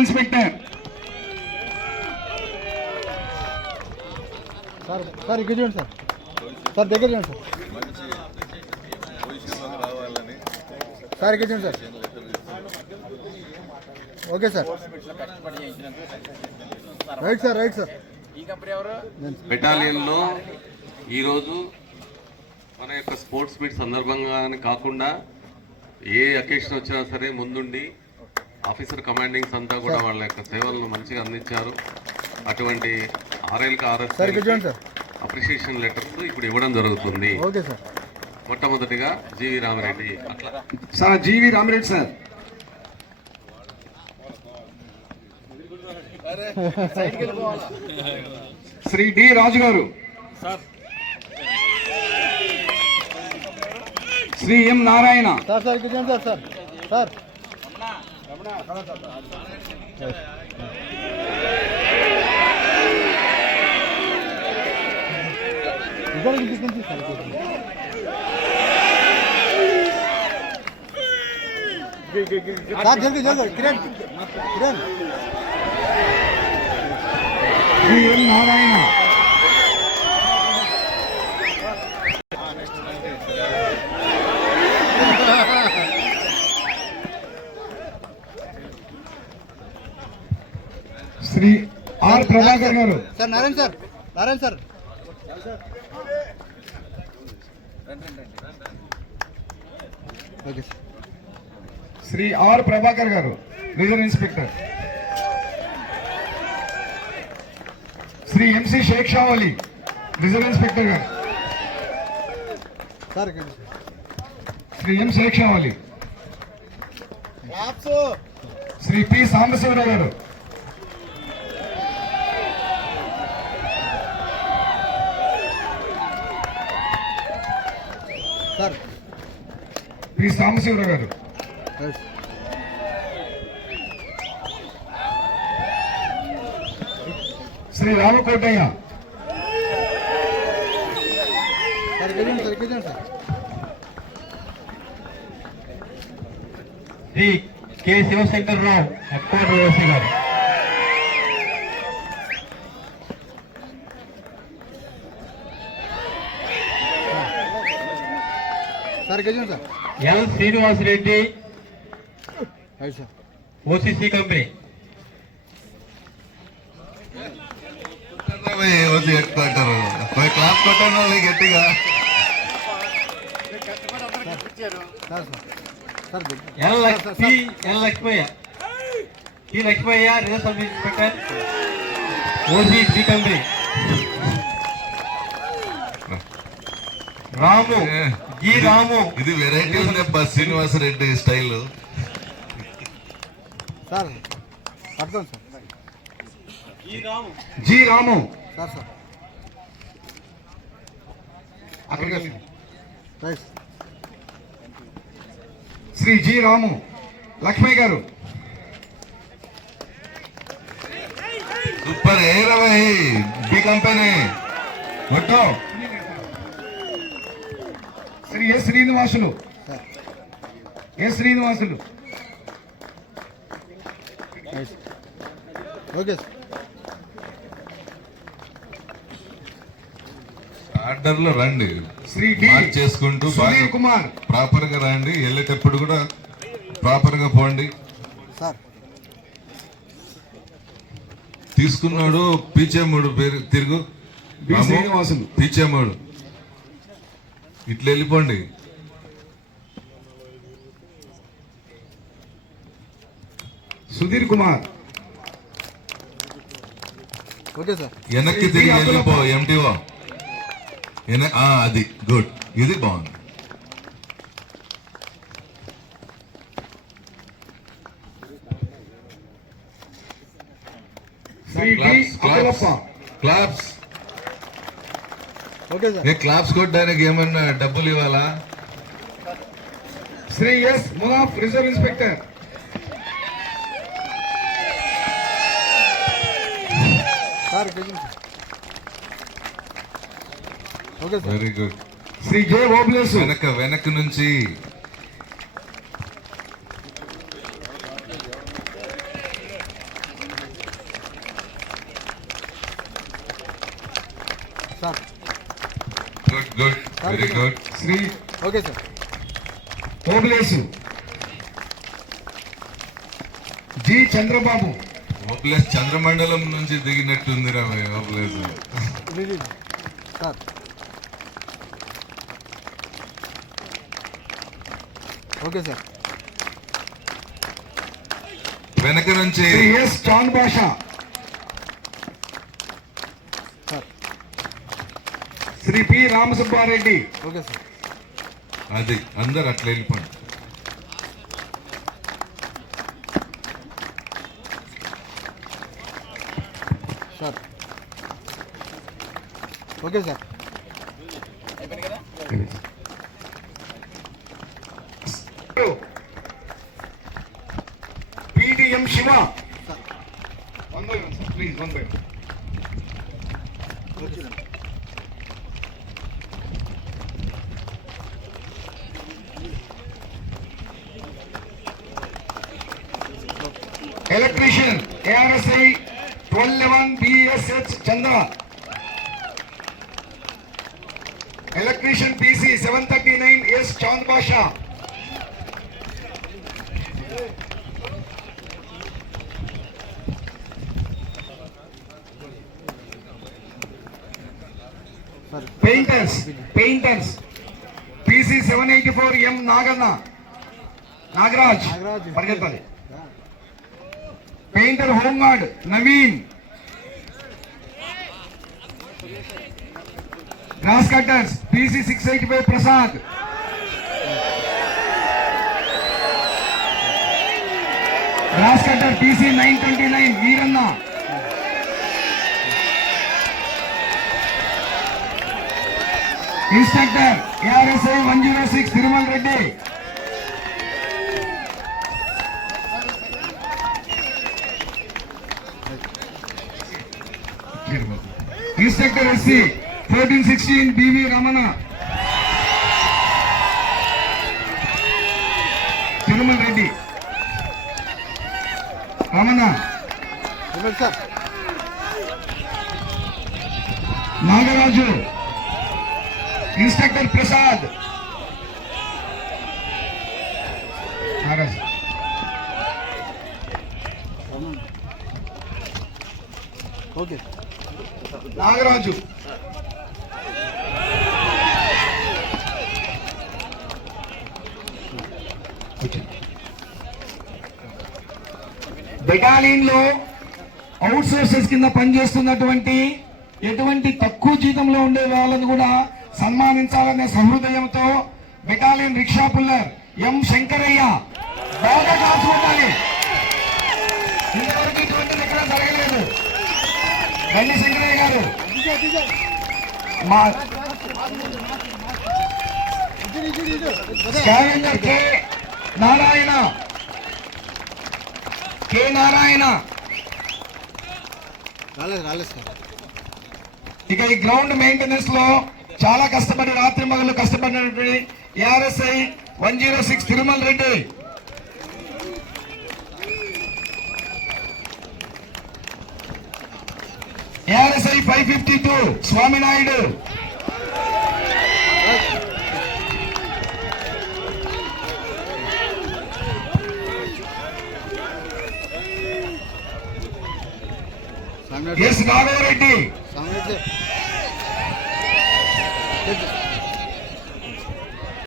Inspector. Sir ఇక్కడ చూడండి sir. Sir దగ్గర చూడండి సార్. సార్ ఇక్కడ చూడండి sir. Okay sir. Right sir, right sir. బెటాలియన్లో ఈరోజు మన యొక్క స్పోర్ట్స్ మీట్ సందర్భంగానే కాకుండా ఏ అకేషన్ వచ్చినా సరే ముందుండి ఆఫీసర్ కమాండింగ్స్ అంతా కూడా వాళ్ళ యొక్క సేవలను మంచిగా అందించారు. అటువంటి ఆర్ఎల్కి ఆర్ఎస్ అప్రిషియేషన్ లెటర్స్ ఇప్పుడు ఇవ్వడం జరుగుతుంది. మొట్టమొదటిగా GV Ramireddy. Sir GV Ramireddy sir. Shri D Raju గారు. శ్రీ ఎం నారాయణ. జల్దీ జల్దీ కిరణ్ కిరణ్. శ్రీ ఎం నారాయణ. శ్రీ ఆర్ ప్రభాకర్ గారు. Sir Narayana sir, Narayana sir. Okay sir. Shri R Prabhakar గారు, reserve inspector. Shri MC Sheikh Shah Ali, reserve inspector గారు. శ్రీ ఎం షేక్ షా అలీ. శ్రీ పి సాంబశివరావు గారు. సార్ పి సాంబశివరావు గారు. Shri Ramakotaiah. Shri K Sivasankar Rao, headquarter OC గారు. L Srinivasa Reddy, OCC company. Headquarter class కొట్టాను గట్టిగా. L Lakshmaiah, T Lakshmaiah, reserve sub inspector, OCC company. Ramu, G Ramu. ఇది variety ఉంది Srinivasa Reddy style. Sir పడతాం sir. G Ramu sir. Sir అక్కడికి. రైట్. శ్రీ జి రాము లక్ష్మయ్య గారు. సూపర్ ఏ రవై బి కంపెనీ. మొత్తం Shri S Srinivasulu. S Srinivasulu. Okay sir. Order లో రండి, శ్రీ డి చేసుకుంటూ సునీల్ కుమార్. ప్రాపర్ గా రండి, వెళ్ళేటప్పుడు కూడా ప్రాపర్ గా పోండి. సార్ తీసుకున్నాడు పీచేమూడు పేరు తిరుగు. శ్రీనివాసులు పీచేమూడు ఇట్లా వెళ్ళిపోండి. సుధీర్ కుమార్. Okay sir. వెనక్కి తిరిగి వెళ్ళిపో ఎంటీఓ. అది గుడ్, ఇది బాగుంది. క్లాప్స్. Okay sir. క్లాప్స్ కొట్టడానికి ఏమన్నా డబ్బులు ఇవ్వాలా? శ్రీ ఎస్ ములాఫ్, reserve inspector. Sir okay sir. Very good. Shri J Obulesu. వెనక నుంచి sir good good very good. Shri okay sir. Obulesu G Chandrababu. ఓప్లేస్ చంద్రమండలం నుంచి దిగినట్టుంది రా ఓప్లేస్. Sir okay sir. వెనక నుంచి Shri S Chand Basha. Sir Shri P Ramasubba Reddy. Okay sir. అది అందరు అట్లా వెళ్ళిపోండి. Sir okay sir. PDM Siva. One by one sir please, one by one. Electrician ARSI 1211 BSH Chandra. Electrician PC 739 S Chand Basha. Sir painters PC 784 M Nagaraj. Nagaraj. పరిగెత్తాలి. Painter home guard Naveen. Grass cutters PC 685 Prasad. Grass cutter PC 929 Veeranna. Instructor ARSI 106 Tirumala Reddy. Instructor SC 1416 BV Ramana. Tirumala Reddy Ramana. Sir Nagaraju. Instructor Prasad. Nagaraju. Okay Nagaraju. Battalion లో out sources కింద పనిచేస్తున్నటువంటి ఎటువంటి తక్కువ జీతంలో ఉండే వాళ్ళని కూడా సన్మానించాలనే సహృదయంతో బెటాలియన్ రిక్షా పుల్లర్ ఎం శంకరయ్య. బాగా కాచుకోవాలి. ఇంతవరకు ఇటువంటిది ఎక్కడ జరగలేదు. గండి శంకరయ్య గారు. మా స్కావెంజర్ కె నారాయణ. రాలేదు సార్. ఇక ఈ గ్రౌండ్ మెయింటెనెన్స్ లో చాలా కష్టపడి రాత్రి మగళ్ళు కష్టపడినటువంటి ARSI 106 Tirumala Reddy. ARSI 552 Swaminaidu. S Nagava Reddy. సామ్రాజ్యం